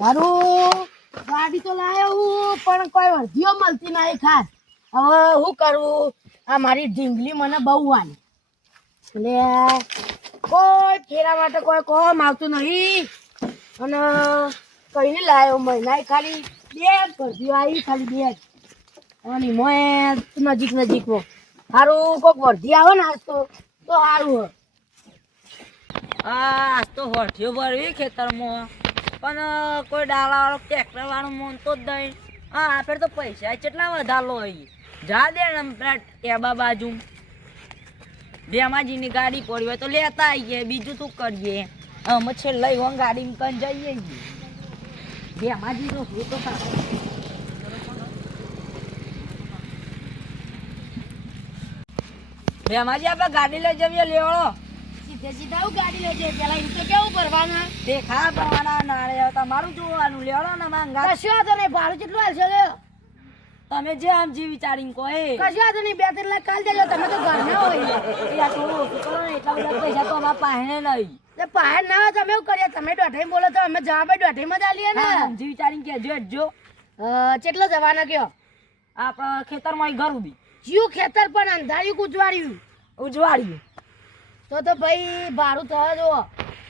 હારું ગાડી તો લાયો હું પણ કોઈ વર્ધીઓ મળતી નહીં ખાસ. હવે શું કરું? આ મારી ઢીંગલી મને બહુ વાલી એટલે કોઈ ફેરા માટે કોઈ કોમ આવતું નહીં. અને કઈ નહીં લાયો મહિના ખાલી બે જ વર્ધીઓ આવી, ખાલી બે જ. અને મોય નજીક નજીકમાં સારું કોઈક વર્ધી આવે ને આજ તો સારું. આજ તો હોઠીઓ ભરવી ખેતરમાં પણ કોઈ ડાલાવાળો ટ્રેક્ટર વાળો માનતો જ નહીં. હા આપણે તો પૈસા કેટલા વધારો હોય. જા દે ને ટેબા બાજુ ભેમાજીની ગાડી પડી હોય તો લેતા આવીએ, બીજું શું કરીએ. અમે છેલ્લે ગાડી કન જઈએ ભેમાજી તો શું તો ભેમાજી આપણે ગાડી લઈ જઈએ લેવડો. સીધા ગાડી લેજે પેલા એમ તો કેવું કરવાના દેખા ભવાના નાળે તમારું જોવાનું લેવડો ને માંગા. કશું વાંધો નહીં, ભાડું કેટલું હાલશે લે? તમે જે આમ જી વિચારીને કહો એ. કશું વાંધો નહીં, 2-3 લાખ કાલ દેજો. તમે તો ઘરના હોય એ આ થોડું ઓછું કરો ને, એટલા બધા પૈસા તો અમારા પાસે નહીં. તે બહાર ના હોય તમે એવું કરીએ, તમે દોઢાઈ બોલો તો અમે જવાબ દોઢાઈમાં જ આલીએ ને. સમજી વિચારીને કહેજો એટલો. કેટલો જવાના કયો? આપણા ખેતરમાં ઘર ઉભી જીવ ખેતર પણ અંધાર્યું ઉજવાડ્યું ઉજવાડ્યું તો ભાઈ ભાડું થવા જો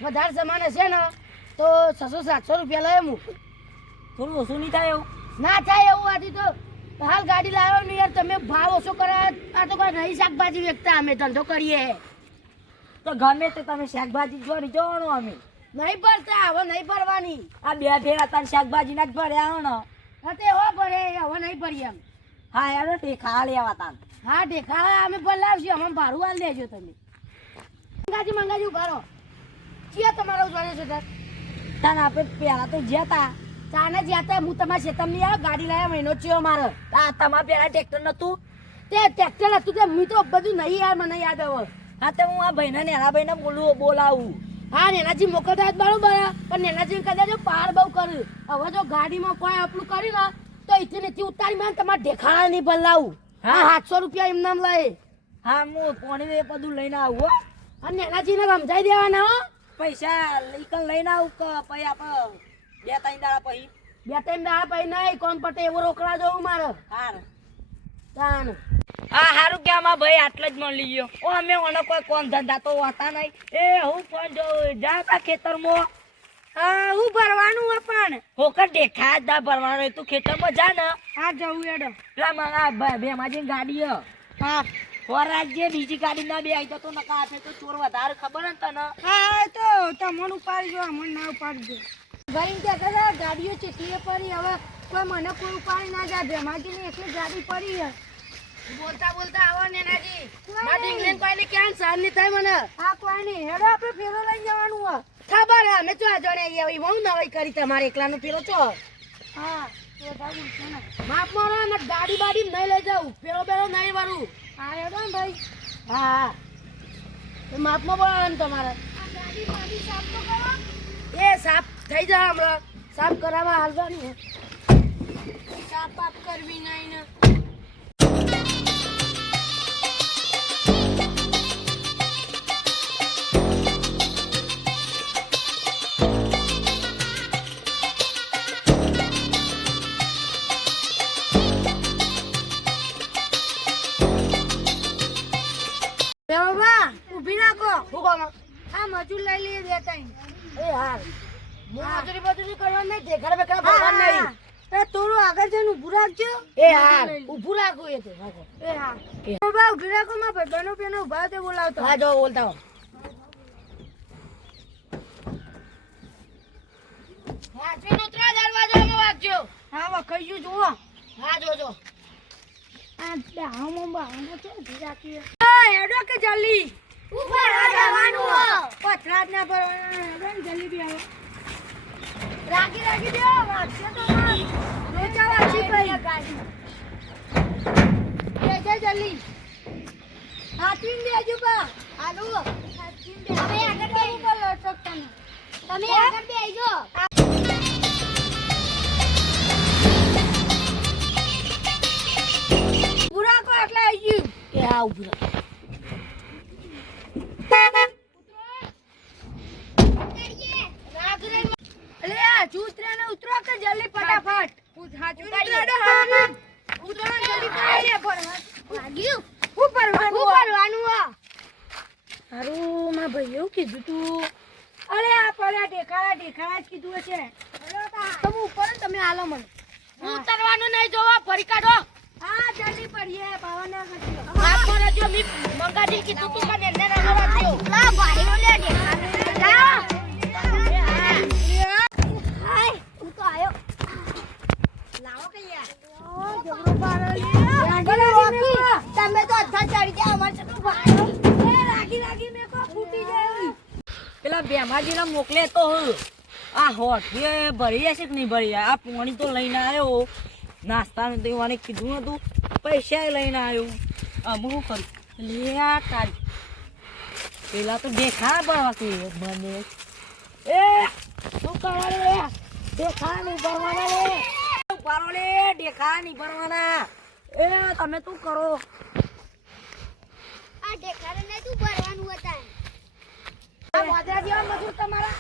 વધારે સમાન હશે ને તો 600-700 રૂપિયા લઈ હું. થોડું ઓછું નહીં થાય એવું? ના થાય એવું. આથી તો હાલ ગાડી લાવ્યો ને યાર, તમે ભાવ ઓછો કરાય. આ તો કોઈ નહીં શાકભાજી વેચતા, અમે ધંધો કરીએ. તો ગમે તે તમે શાકભાજી જોડી જોવાનો અમે નહીં ભરતા, હવે નહીં ભરવાની. આ બે ફેરા તાર શાકભાજી ના જ ભર્યા આવો ને. હા તે હો ભરે, હવે નહીં ભરીએ એમ. હા યાર ટેખા લેવા તાર. હા ઢેખા અમે ભલાવશું, અમે ભાડું હાલ દેજો તમે. મંગાજી ઉભારો ક્યાં તમારો જોડે છે તાર? તાન આપણે પેલા તો જ્યાં તા તાને જ્યાં ત્યાં હું તમારા ખેતરની આ ગાડી લાવ્યા મહિનો થયો મારે. તમારા પેલા ટ્રેક્ટર નતું તે ટ્રેક્ટર હતું તે હું તો બધું નહીં યાર, મને યાદ આવે. હા તો હું આ ભાઈને નેના ભાઈને બોલાવું. હા નેનાજી મોકલતા જ બરોબર, પણ નેનાજી કદાચ પાર બહુ કર્યું. હવે જો ગાડીમાં કોઈ આપણું કર્યું ને તો અહીંથી નથી ઉતારી માં તમારે ઢેખાડા નહીં ભલાવું. હા 700 રૂપિયા એમ નામ લઈ. હા હું પોણી એ બધું લઈને આવું. અને નેનાજીને સમજાઈ દેવાના હો. પૈસા લઈને આવું કે પછી આપણે 2-3 દાડા પછી 2-3 દાડા પછી નહીં કોમ પટે એવો રોકડા જોવું મારે. હાર તાન હા હારું કે આમાં ભાઈ આટલે જ મળી ગયો. ઓ અમે ઓનો કોઈ કોમ ધંધા તો હોતા નહીં. એ હું પણ જો જાતા ખેતરમાં હું ભરવાનું હે પણ હોકર દેખા જ ના ભરવાનું. તું ખેતરમાં જા ને. હા જવું એડો. પેલા મારા ભેમાજી ગાડી હા રાજ્ય બીજી ગાડી ના બે આવી તો નકા આપે તો ચોર વધારે ખબર ને તને. હા તો તમને ઉપાડજો, અમને ના ઉપાડજો. ભાઈ કે ગાડીઓ ચેટલી પડી, હવે કોઈ મને કોઈ ઉપાડી ના જાય. ભેમાજીની એકલી ગાડી પડી છે. બોલતા બોલતા આવો નેનાજી. મારી ઇંગ્લેન્ડ કોઈને ક્યાં સહન નહીં થાય મને. હા કોઈ નહીં, હેડો આપણે ફેરો લઈ જવાનું હોય. ખબર હે અમે ચો જણે આવી હું નવાઈ કરી તમારે એકલાનો ફેરો ચો. હા માપ મારો ને ગાડી બાડી નહીં લઈ જાઉં, ફેરો બેરો નહીં વાળું. હા હેડો ને ભાઈ. હા માપમાં બોલાવે તમારે. એ સાફ થઈ જાય હમણાં. સાફ કરાવવા હાલવાની સાફ પાપ કરવી નહીં ને. ઉભી રાખો. શું કામ? આ મજૂર લઈ લઈએ 2-3. એ હાર મજૂરી બજૂરી કરવા નહીં, ઢેકડા બેકડા ભરવા નહીં. થોડું આગળ જઈને ઊભું રાખજો. એ હાર ઊભું રાખો. એ તો એ હા ઊભી રાખો. માં ભાઈબંધો પેને ઊભા તે બોલાવતો. હા જો બોલતા હો. હા જો ઉતરા દરવાજામાં વાગજો. હા વખાઈ ગયું જુઓ. હા જોજો. આ ડામો બામો તો ઊભી રાખી. હેડો કે જલ્દી ઉપર જવાનું. પથરાજ ના ભરવાના. જલ્દી બી આવો. રાખી દે વાગશે તો રોચા વાગી પડી ગાડી. જય જલ્દી હાથીન દેજો બા. હાલો હાથીન દે. તમે આગળ બે ઉપર લટક. તમે આગળ બેજો. પૂરા કો એટલે આવી ગયું. એ આ ઉભું અલે આ જુ ઉતર્યા ને ઉતરો કે જલ્દી ફટાફટ ઉતરો ને જલ્દી પાડીએ લાગ્યું ઉપરવાનું હારું માં ભાઈ એવું કીધું તું અરે આ પડ્યા ઢેખાડા જ કીધું હશે તમે ઉપર ને તમે આલો મને ઉતરવાનું નહીં જોવા ફરી કાઢો હા જલ્દી પડીએ પાવાના કરજો હાથ પર જો મી મંગાજી કીધું તું મને એને ના રાખજો લા ભાઈ નો લે ઢેખાડા હાય હું તો આયો લાવો કે યાર જબરો પાડો તમે તો અચ્છા ચડી ગયા અમાર ચટુ ભાડો એ લાગી મે કો ફૂટી જાય પેલા બેમાજીને મોકલે તો હું આ હોઠીએ ભરી જશે કે નહીં ભરી આ પાણી તો લઈને આવ્યો નાસ્તાનું તો મને કીધું હતું પૈસા લઈને આવ્યો અમુક શું કરું લે આ તારી પેલા તો દેખા પડવાથી મને એ શું કરવાનું લે દેખા નહીં ભરવાના લે પારો લે દેખા નહીં ભરવાના એ તમે શું કરો આ ઢેખાડે ને તું ભરવાનું હતા આ વાદરા જેવા મજૂર તમારા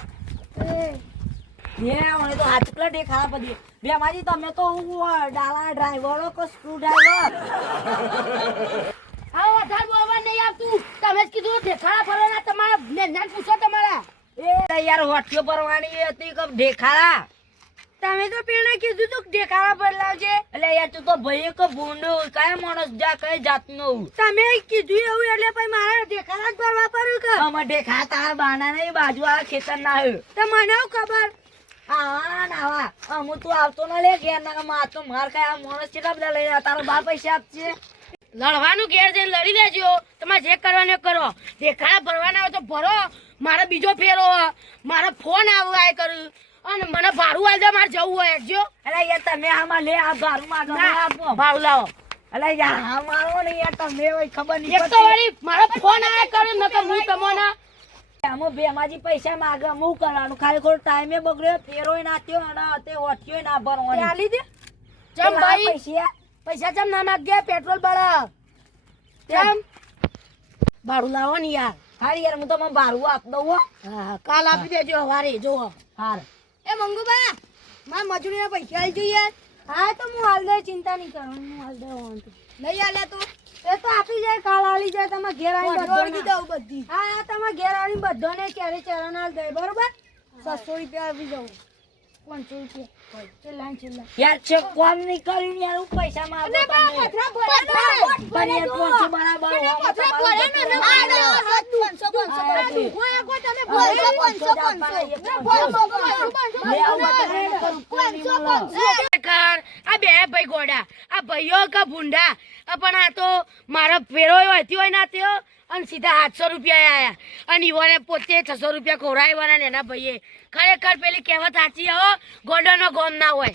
મને તો હાથકલા દેખા પડી બેમાજી તમે તો ડાલા ડ્રાઈવરો કે સ્ક્રૂ ડ્રાઈવર આ વધારે બોલવા નહીં આવતું તમે જ કીધું ઢેખાડા ભરવાના તમારા જ્ઞાન પૂછો તમારા એ યાર હોઠીઓ ભરવાની હતી કે ઢેખાડા તમે તો પેલા કીધું તું ઢેખાડા બદલાવજે એટલે યાર તું તો ભાઈ કે ભૂંડો કયા માણસ જા કઈ જાતનો તમે કીધું એવું એટલે પછી મારા ઢેખાડા જ ભરવા પડ્યું કે અમે ઢેખા તાર બાના નહીં બાજુ આ ખેતર ના આવ્યું તો મને શું ખબર આવા ના આવા અમુ તું આવતો ના લે ઘેર ના માં તો માર કયા માણસ કેટલા બધા લઈ રહ્યા તારો બા પૈસા આપશે લડવાનું ઘેર જઈને લડી લેજો તમારે જે કરવાનું એ કરો ઢેખાડા ભરવાના હોય તો ભરો મારે બીજો ફેરો મારો ફોન આય કરું અને મને ભાડું આલ દે મારે જવું હોય જો એટલે યાર તમે આમાં લે આ ભારું માં આપો ભાડું લાવો એટલે યાર આ મારો ને યાર તમે ખબર નહીં એક તો વળી મારો ફોન આય કરે નકર હું કમોના અમે બેમાજી પૈસા માગે હું કરવાનું ખાલી ખોટો ટાઈમે બગડ્યો ફેરોય ના થયો અને તે ઓઠિયોય ના ભરવાની આલી દે ચમ ભાઈ પૈસા પૈસા ચમ ના માગે પેટ્રોલ બળા ચમ ભાડું લાવો ને યાર હારી યાર હું તો મને ભારું આપ દઉં હો હા કાલ આપી દેજો હવારે જો હાર એ મંગુબા માર મજૂરીના પૈસા આલ જોઈએ હા તો હું હાલ દે ચિંતા નહીં કરવાની હું હાલ દેવાનું નહીં આલે તો એ તો આપી જાય કાલ આલી જાય તમે ઘેર આવીને બધોડી દઉં બધી હા તમે ઘેર આવીને બધોને ચારે ચારા ના દે બરોબર 700 રૂપિયા આપી દઉં 500 રૂપિયા ચેલા યાર છે કોમ નહીં કર્યું યાર હું પૈસા માંગો તમે પણ યાર પોંચો બરાબર આ બે ભાઈ ગોડા આ ભાઈઓ કે ભૂંડા પણ આ તો મારો ફેરો હતી હોય ના થયો અને સીધા 700 રૂપિયા આયા અને ઈવોને પોતે 600 રૂપિયા ખવડાવ્યા ને એના ભાઈએ ખરેખર પેલી કહેવત સાચી હો ગોડો નો ગોમ ના હોય